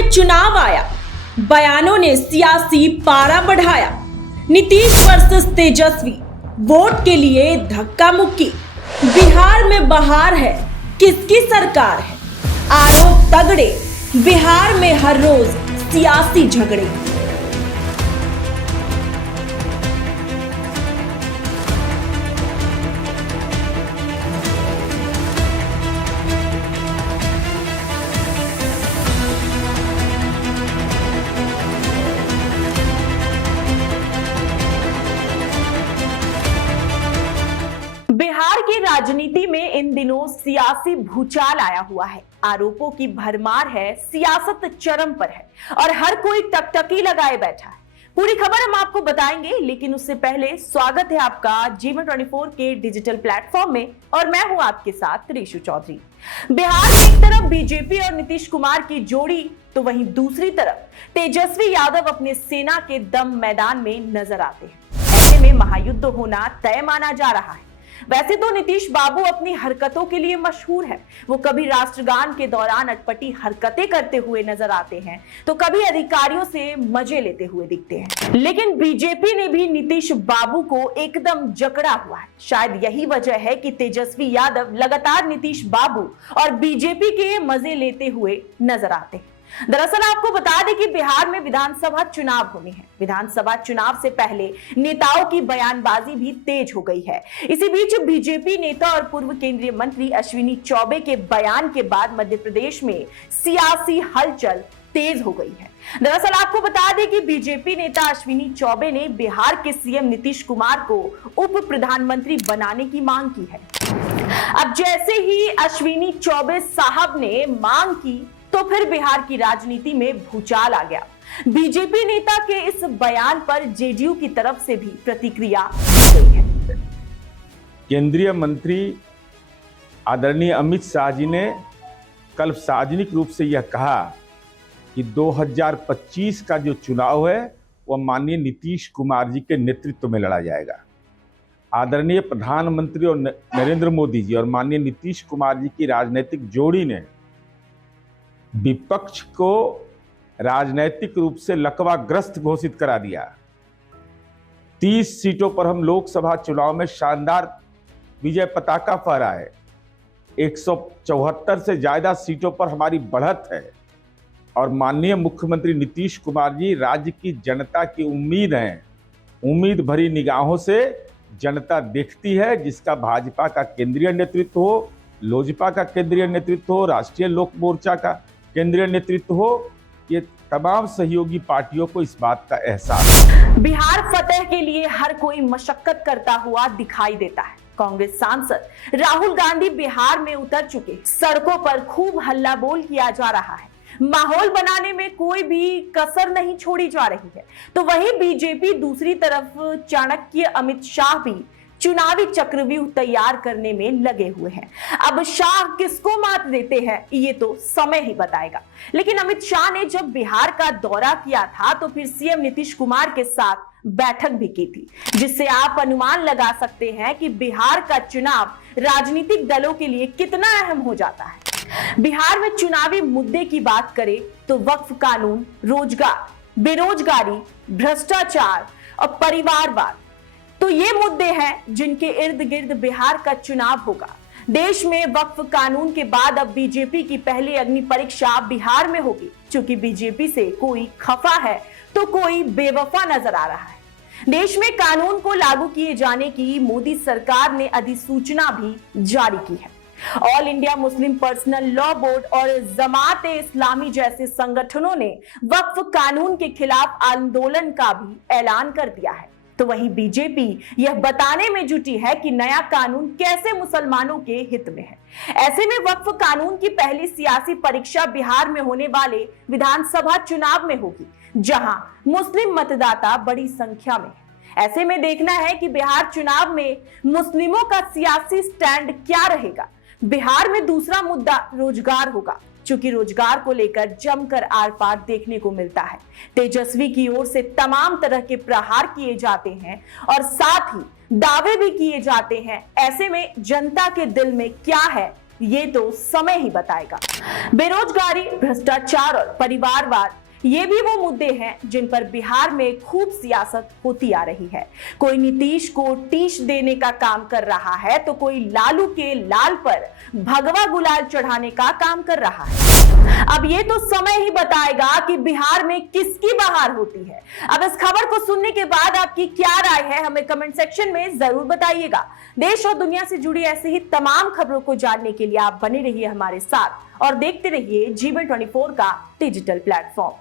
में चुनाव आया, बयानों ने सियासी पारा बढ़ाया। नीतीश वर्सेस तेजस्वी, वोट के लिए धक्का मुक्की। बिहार में बहार है, किसकी सरकार है? आरोप तगड़े, बिहार में हर रोज सियासी झगड़े। बिहार की राजनीति में इन दिनों सियासी भूचाल आया हुआ है। आरोपों की भरमार है, सियासत चरम पर है और हर कोई टकटकी लगाए बैठा है। पूरी खबर हम आपको बताएंगे, लेकिन उससे पहले स्वागत है आपका जीवन 24 के डिजिटल प्लेटफॉर्म में और मैं हूं आपके साथ ऋषु चौधरी। बिहार में एक तरफ बीजेपी और नीतीश कुमार की जोड़ी, तो वहीं दूसरी तरफ तेजस्वी यादव अपने सेना के दम मैदान में नजर आते हैं। ऐसे में महायुद्ध होना तय माना जा रहा है। वैसे तो नीतीश बाबू अपनी हरकतों के लिए मशहूर है। वो कभी राष्ट्रगान के दौरान अटपटी हरकतें करते हुए नजर आते हैं, तो कभी अधिकारियों से मजे लेते हुए दिखते हैं। लेकिन बीजेपी ने भी नीतीश बाबू को एकदम जकड़ा हुआ है। शायद यही वजह है कि तेजस्वी यादव लगातार नीतीश बाबू और बीजेपी के मजे लेते हुए नजर आते हैं। दरअसल आपको बता दें कि बिहार में विधानसभा चुनाव होने हैं। विधानसभा चुनाव से पहले नेताओं की बयानबाजी भी तेज हो गई है। इसी बीच बीजेपी नेता और पूर्व केंद्रीय मंत्री अश्विनी चौबे के बयान के बाद मध्य प्रदेश में सियासी हलचल तेज हो गई है। दरअसल आपको बता दें कि बीजेपी नेता अश्विनी चौबे ने बिहार के सीएम नीतीश कुमार को उप प्रधानमंत्री बनाने की मांग की है। अब जैसे ही अश्विनी चौबे साहब ने मांग की, तो फिर बिहार की राजनीति में भूचाल आ गया। बीजेपी नेता के इस बयान पर जेडीयू की तरफ से भी प्रतिक्रिया दी गई है। केंद्रीय मंत्री आदरणीय अमित शाह जी ने कल सार्वजनिक रूप से यह कहा कि 2025 का जो चुनाव है वह माननीय नीतीश कुमार जी के नेतृत्व में लड़ा जाएगा। आदरणीय प्रधानमंत्री और नरेंद्र मोदी जी और माननीय नीतीश कुमार जी की राजनीतिक जोड़ी ने विपक्ष को राजनीतिक रूप से लकवाग्रस्त घोषित करा दिया। 30 सीटों पर हम लोकसभा चुनाव में शानदार विजय पताका फहराए। 174 से ज्यादा सीटों पर हमारी बढ़त है और माननीय मुख्यमंत्री नीतीश कुमार जी राज्य की जनता की उम्मीद है। उम्मीद भरी निगाहों से जनता देखती है, जिसका भाजपा का केंद्रीय नेतृत्व हो, लोजपा का केंद्रीय नेतृत्व हो, राष्ट्रीय लोक मोर्चा का केंद्रीय नेतृत्व हो, ये तमाम सहयोगी पार्टियों को इस बात का एहसास है। बिहार फतेह के लिए हर कोई मशक्कत करता हुआ दिखाई देता है। कांग्रेस सांसद राहुल गांधी बिहार में उतर चुके, सड़कों पर खूब हल्ला बोल किया जा रहा है। माहौल बनाने में कोई भी कसर नहीं छोड़ी जा रही है। तो वहीं बीजेपी दूसरी तरफ चाणक्य अमित शाह भी चुनावी चक्रव्यूह तैयार करने में लगे हुए हैं। अब शाह किसको मात देते हैं ये तो समय ही बताएगा। लेकिन अमित शाह ने जब बिहार का दौरा किया था तो फिर सीएम नीतीश कुमार के साथ बैठक भी की थी, जिससे आप अनुमान लगा सकते हैं कि बिहार का चुनाव राजनीतिक दलों के लिए कितना अहम हो जाता है। बिहार में चुनावी मुद्दे की बात करें तो वक्फ कानून, रोजगार, बेरोजगारी, भ्रष्टाचार और परिवारवाद, तो ये मुद्दे हैं जिनके इर्द गिर्द बिहार का चुनाव होगा। देश में वक्फ कानून के बाद अब बीजेपी की पहली अग्नि परीक्षा बिहार में होगी। चूंकि बीजेपी से कोई खफा है तो कोई बेवफा नजर आ रहा है। देश में कानून को लागू किए जाने की मोदी सरकार ने अधिसूचना भी जारी की है। All India Muslim personal law board और जमात-ए इस्लामी जैसे संगठनों ने वक्फ कानून के खिलाफ आंदोलन का भी ऐलान कर दिया है। तो वहीं बीजेपी यह बताने में जुटी है कि नया कानून कैसे मुसलमानों के हित में है। ऐसे में वक्फ कानून की पहली सियासी परीक्षा बिहार में होने वाले विधानसभा चुनाव में होगी, जहां मुस्लिम मतदाता बड़ी संख्या में है। ऐसे में देखना है कि बिहार चुनाव में मुस्लिमों का सियासी स्टैंड क्या रहेगा। बिहार में दूसरा मुद्दा रोजगार होगा, चूंकि रोजगार को लेकर जमकर आर पार देखने को मिलता है। तेजस्वी की ओर से तमाम तरह के प्रहार किए जाते हैं और साथ ही दावे भी किए जाते हैं। ऐसे में जनता के दिल में क्या है ये तो समय ही बताएगा। बेरोजगारी, भ्रष्टाचार और परिवारवाद, ये भी वो मुद्दे हैं जिन पर बिहार में खूब सियासत होती आ रही है। कोई नीतीश को टीश देने का काम कर रहा है तो कोई लालू के लाल पर भगवा गुलाल चढ़ाने का काम कर रहा है। अब ये तो समय ही बताएगा कि बिहार में किसकी बहार होती है। अब इस खबर को सुनने के बाद आपकी क्या राय है, हमें कमेंट सेक्शन में जरूर बताइएगा। देश और दुनिया से जुड़ी ऐसे ही तमाम खबरों को जानने के लिए आप बने रहिए हमारे साथ और देखते रहिए G24 का डिजिटल प्लेटफॉर्म।